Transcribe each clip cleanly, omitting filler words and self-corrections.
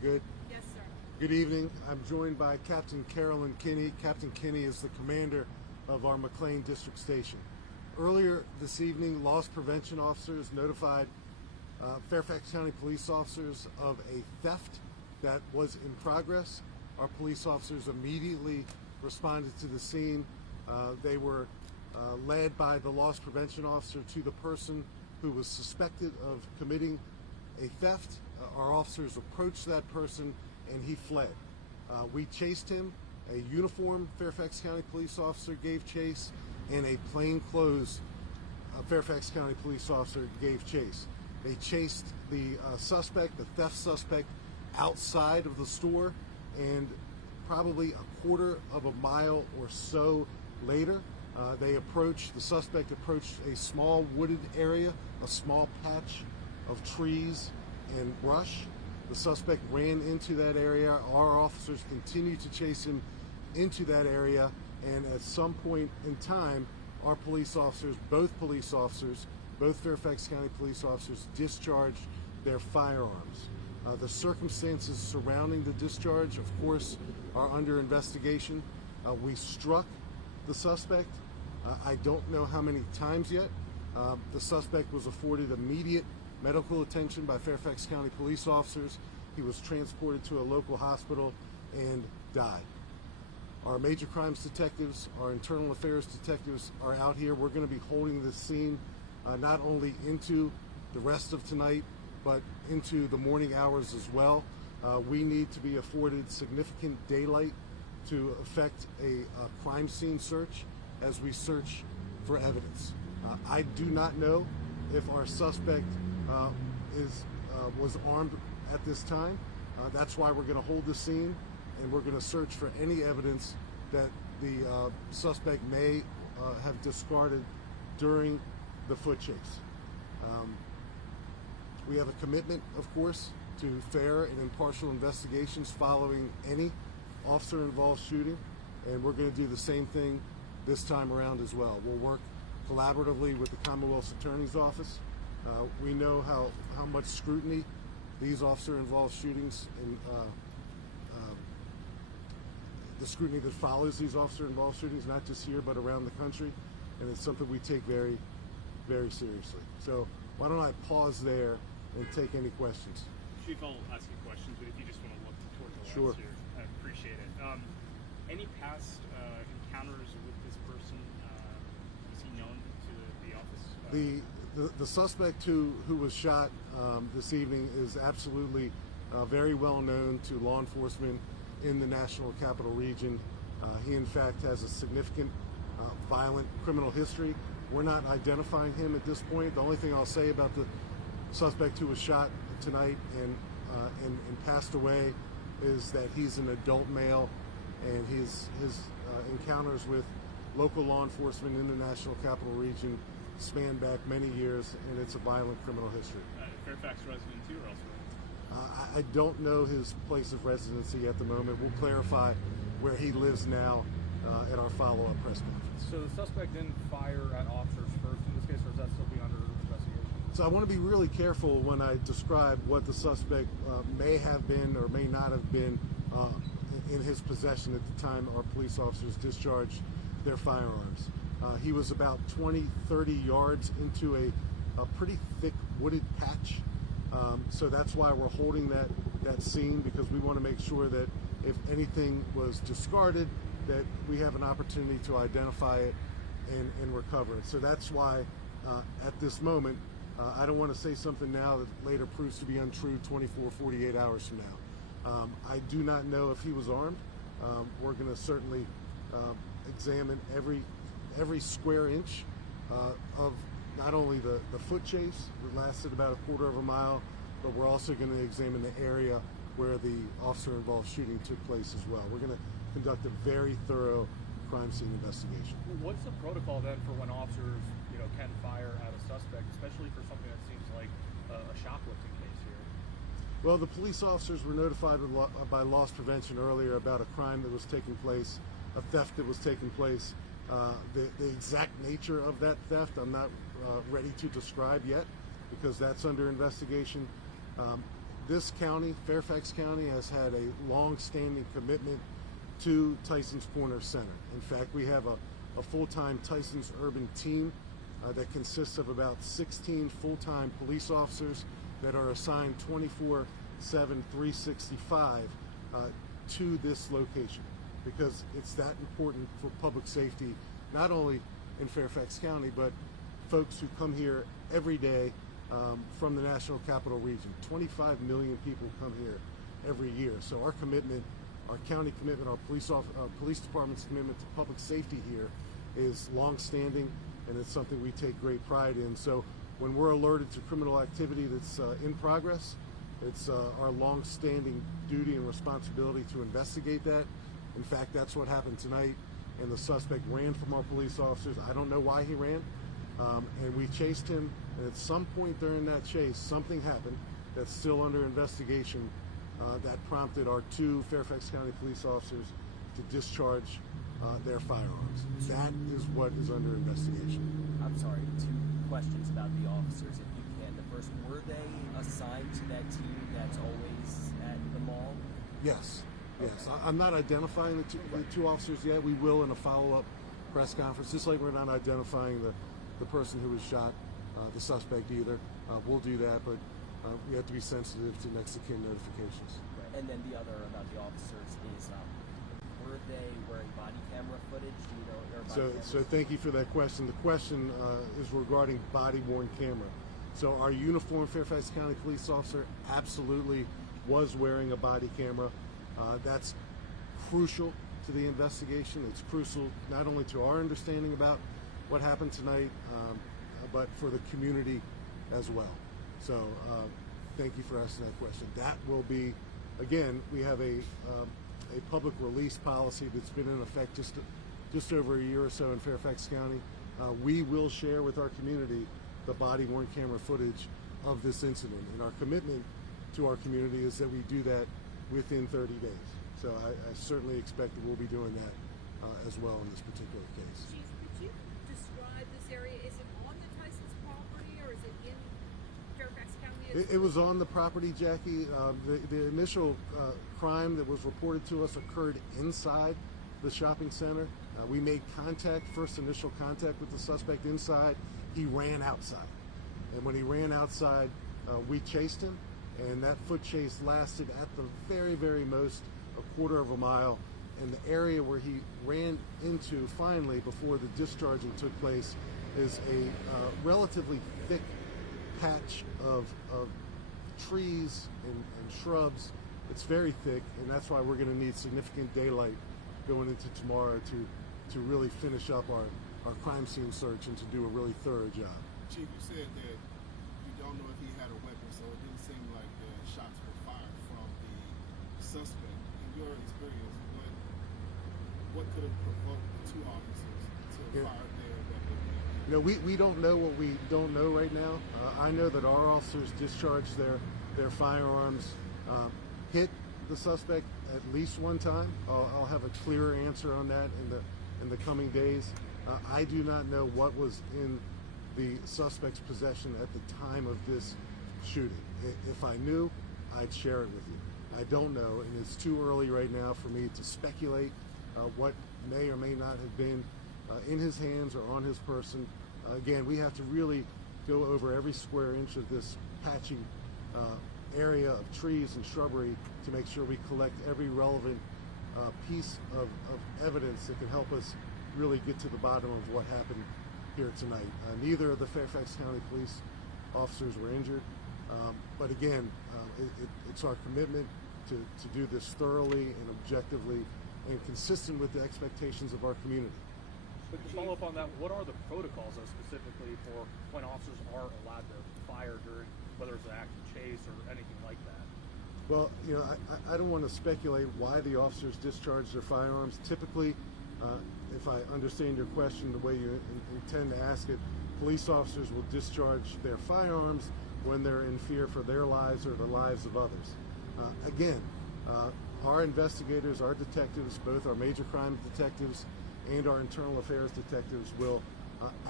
We good? Yes, sir. Good evening. I'm joined by Captain Carolyn Kinney. Captain Kinney is the commander of our McLean District Station. Earlier this evening, loss prevention officers notified Fairfax County police officers of a theft that was in progress. Our police officers immediately responded to the scene. They were led by the loss prevention officer to the person who was suspected of committing a theft. Our officers approached that person and he fled. We chased him. A uniformed Fairfax County police officer gave chase, and a plainclothes Fairfax County police officer gave chase. They chased the suspect, the theft suspect, outside of the store, and probably a quarter of a mile or so later, the suspect approached a small wooded area, a small patch of trees and brush. The suspect ran into that area. Our officers continued to chase him into that area, and at some point in time, our police officers, both Fairfax County police officers, discharged their firearms. The circumstances surrounding the discharge, of course, are under investigation. We struck the suspect. I don't know how many times yet. The suspect was afforded immediate medical attention by Fairfax County police officers. He was transported to a local hospital and died. Our major crimes detectives, our internal affairs detectives are out here. We're going to be holding this scene not only into the rest of tonight, but into the morning hours as well. We need to be afforded significant daylight to effect a crime scene search as we search for evidence. I do not know if our suspect was armed at this time. That's why we're going to hold the scene, and we're going to search for any evidence that the suspect may have discarded during the foot chase. We have a commitment, of course, to fair and impartial investigations following any officer-involved shooting, and we're going to do the same thing this time around as well. We'll work collaboratively with the Commonwealth's Attorney's Office. We know how much scrutiny these officer-involved shootings and the scrutiny that follows these officer-involved shootings, not just here but around the country, and it's something we take very, very seriously. So why don't I pause there and take any questions? Chief, I'll ask you questions, but if you just want to look toward the Sure. left here, I appreciate it. Any past encounters with this person? Is he known to the office? The suspect who was shot this evening is absolutely very well known to law enforcement in the National Capital Region. He in fact has a significant violent criminal history. We're not identifying him at this point. The only thing I'll say about the suspect who was shot tonight and passed away is that he's an adult male, and his encounters with local law enforcement in the National Capital Region span back many years, and it's a violent criminal history. Fairfax resident too, or elsewhere? I don't know his place of residency at the moment. We'll clarify where he lives now at our follow-up press conference. So the suspect didn't fire at officers first in this case, or is that still be under investigation? So I want to be really careful when I describe what the suspect may have been or may not have been in his possession at the time our police officers discharged their firearms. He was about 20, 30 yards into a pretty thick wooded patch. So that's why we're holding that scene, because we want to make sure that if anything was discarded, that we have an opportunity to identify it and recover it. So that's why at this moment, I don't want to say something now that later proves to be untrue 24, 48 hours from now. I do not know if he was armed. We're going to certainly examine every square inch of not only the foot chase that lasted about a quarter of a mile, but we're also going to examine the area where the officer-involved shooting took place as well. We're going to conduct a very thorough crime scene investigation. What's the protocol then for when officers, can fire at a suspect, especially for something that seems like a shoplifting case here? Well, the police officers were notified by loss prevention earlier about a crime that was taking place, a theft that was taking place. The exact nature of that theft I'm not ready to describe yet, because that's under investigation. this county, Fairfax County, has had a long-standing commitment to Tysons Corner Center. In fact, we have a full-time Tysons urban team that consists of about 16 full-time police officers that are assigned 24/7, 365 to this location, because it's that important for public safety, not only in Fairfax County, but folks who come here every day from the National Capital Region. 25 million people come here every year. So our commitment, our county commitment, our police department's commitment to public safety here is long-standing, and it's something we take great pride in. So when we're alerted to criminal activity that's in progress, it's our long-standing duty and responsibility to investigate that. In fact, that's what happened tonight, and the suspect ran from our police officers. I don't know why he ran, and we chased him, and at some point during that chase, something happened that's still under investigation that prompted our 2 Fairfax County police officers to discharge their firearms. That is what is under investigation. I'm sorry, 2 questions about the officers, if you can. The first, were they assigned to that team that's always at the mall? Yes. Yes. I'm not identifying the two officers yet. We will in a follow-up press conference, just like we're not identifying the person who was shot, the suspect either. We'll do that, but we have to be sensitive to next of kin notifications. Right. And then the other about the officers is, were they wearing body camera footage? Do you know? Or body So thank you for that question. The question is regarding body-worn camera. So our uniformed Fairfax County police officer absolutely was wearing a body camera. That's crucial to the investigation. It's crucial not only to our understanding about what happened tonight, but for the community as well. So thank you for asking that question. That will be, again, we have a public release policy that's been in effect just over a year or so in Fairfax County. We will share with our community the body-worn camera footage of this incident, and our commitment to our community is that we do that within 30 days. So I certainly expect that we'll be doing that as well in this particular case. Chief, could you describe this area? Is it on the Tysons property, or is it in Fairfax County? It was on the property, Jackie. The initial crime that was reported to us occurred inside the shopping center. We made first initial contact with the suspect inside. He ran outside. And when he ran outside, we chased him. And that foot chase lasted at the very, very most a quarter of a mile. And the area where he ran into finally before the discharging took place is a relatively thick patch of trees and shrubs. It's very thick, and that's why we're going to need significant daylight going into tomorrow to really finish up our crime scene search and to do a really thorough job. Chief, you said that you don't know if he had a weapon, so it didn't seem like the shots were fired from the suspect. In your experience, what could have provoked the 2 officers to fire their weapon? You know, we don't know what we don't know right now. I know that our officers discharged their firearms, hit the suspect at least one time. I'll have a clearer answer on that in the coming days. I do not know what was in the suspect's possession at the time of this shooting. If I knew, I'd share it with you. I don't know, and it's too early right now for me to speculate what may or may not have been in his hands or on his person. Again, we have to really go over every square inch of this patchy area of trees and shrubbery to make sure we collect every relevant piece of evidence that can help us really get to the bottom of what happened here tonight. Neither of the Fairfax County police officers were injured, but again, it's our commitment to do this thoroughly and objectively and consistent with the expectations of our community. But to follow up on that, what are the protocols specifically for when officers are allowed to fire during, whether it's an active chase or anything like that? Well, you know, I don't want to speculate why the officers discharged their firearms. Typically, if I understand your question the way you intend to ask it, police officers will discharge their firearms when they're in fear for their lives or the lives of others. Again, our investigators, our detectives, both our major crime detectives and our internal affairs detectives will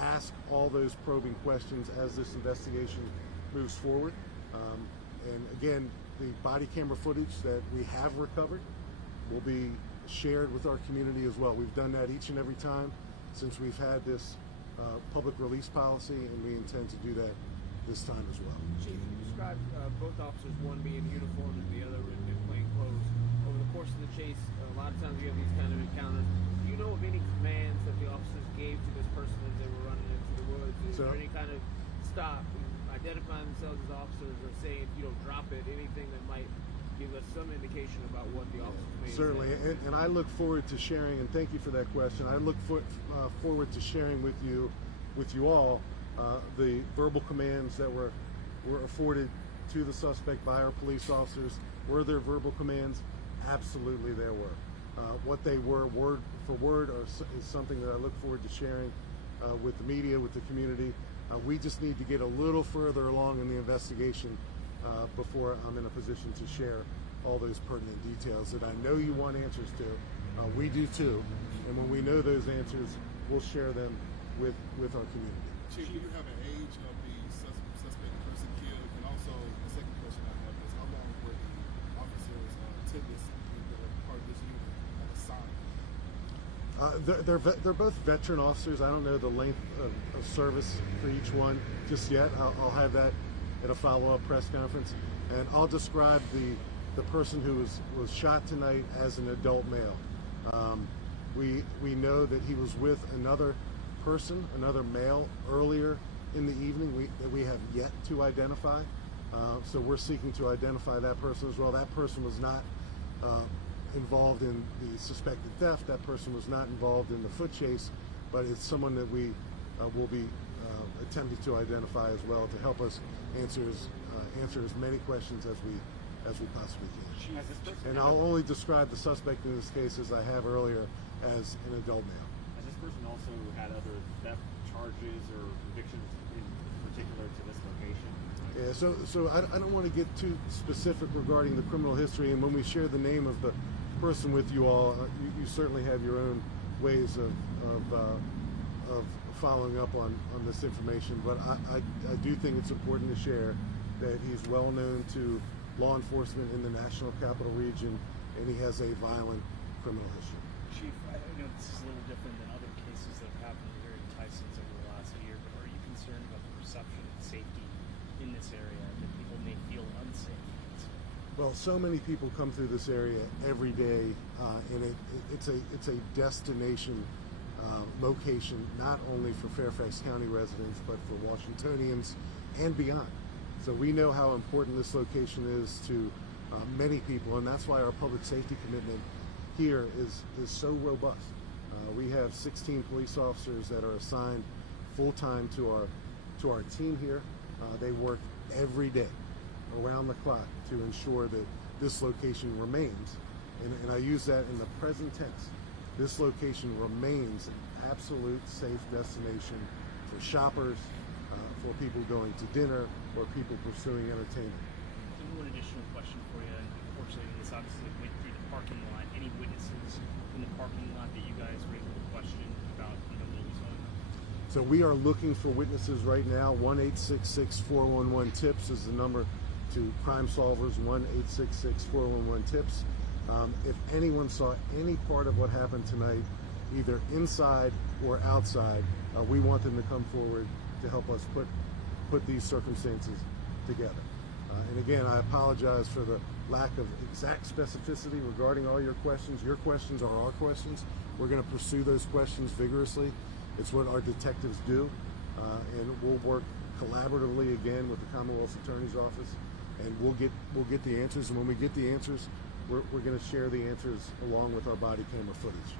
ask all those probing questions as this investigation moves forward. And again, the body camera footage that we have recovered will be shared with our community as well. We've done that each and every time since we've had this public release policy, and we intend to do that this time as well. Chief, you described both officers, one being uniformed and the other in plain clothes. Over the course of the chase, a lot of times you have these kind of encounters. Do you know of any commands that the officers gave to this person as they were running into the woods? Is there any kind of stop, identifying themselves as officers, or saying, drop it, anything that might give us some indication about what the officers may have Certainly, said? and I look forward to sharing, and thank you for that question. I look forward to sharing with you all the verbal commands that were afforded to the suspect by our police officers. Were there verbal commands? Absolutely there were. What they were word for word is something that I look forward to sharing with the media, with the community. We just need to get a little further along in the investigation before I'm in a position to share all those pertinent details that I know you want answers to. We do too, and when we know those answers, we'll share them with our community. Chief, do you have an age of the suspect person killed? And also, the second question I have is, how long were the officers to this part of this unit assigned? They're both veteran officers. I don't know the length of service for each one just yet. I'll have that at a follow-up press conference, and I'll describe the person who was shot tonight as an adult male. We know that he was with another person, another male, earlier in the evening that we have yet to identify. So we're seeking to identify that person as well. That person was not involved in the suspected theft. That person was not involved in the foot chase, but it's someone that we will be attempting to identify as well to help us answer as many questions as we possibly can. And I'll only describe the suspect in this case, as I have earlier, as an adult male. Has this person also had other theft charges or convictions in particular to this location? Yeah, so I don't want to get too specific regarding the criminal history, and when we share the name of the person with you all, you certainly have your own ways of following up on this information, but I do think it's important to share that he's well known to law enforcement in the National Capital Region, and he has a violent criminal history. Chief, I know this is a little different than other cases that have happened here in Tysons over the last year, but are you concerned about the perception of safety in this area, that people may feel unsafe? Well, so many people come through this area every day, and it's a destination location not only for Fairfax County residents, but for Washingtonians and beyond. So we know how important this location is to many people, and that's why our public safety commitment here is so robust. We have 16 police officers that are assigned full-time to our team here. They work every day, around the clock, to ensure that this location remains, and I use that in the present tense, this location remains an absolute safe destination for shoppers, for people going to dinner, or people pursuing entertainment. One additional question for you, and unfortunately this obviously went through the parking lot. Any witnesses in the parking lot that you guys were able to question about what was going on? So we are looking for witnesses right now. 1-866-411-TIPS is the number to Crime Solvers, 1-866-411-TIPS. If anyone saw any part of what happened tonight, either inside or outside, we want them to come forward to help us put these circumstances together. And again, I apologize for the lack of exact specificity regarding all your questions. Your questions are our questions. We're going to pursue those questions vigorously. It's what our detectives do, and we'll work collaboratively again with the Commonwealth's Attorney's Office, and we'll get the answers. And when we get the answers, we're going to share the answers along with our body camera footage.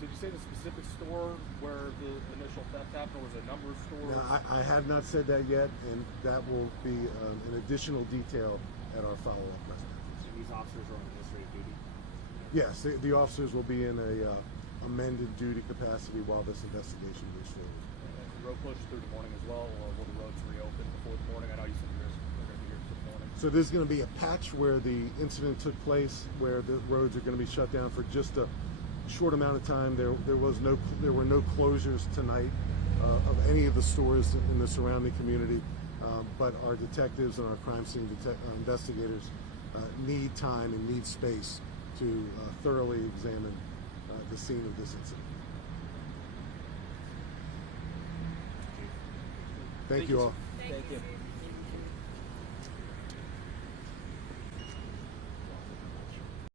Did you say the specific store where the initial theft happened, or was it a number of stores? Now, I have not said that yet, and that will be an additional detail at our follow-up press conference. So these officers are on administrative duty? Yes, the officers will be in a amended duty capacity while this investigation moves forward. And the road closure through the morning as well, or will the roads reopen before the morning? I know you said they're going to be here till the morning. So there's going to be a patch where the incident took place, where the roads are going to be shut down for just a short amount of time. There were no closures tonight of any of the stores in the surrounding community, but our detectives and our crime scene investigators need time and need space to thoroughly examine the scene of this incident. Thank you all. Thank you. you.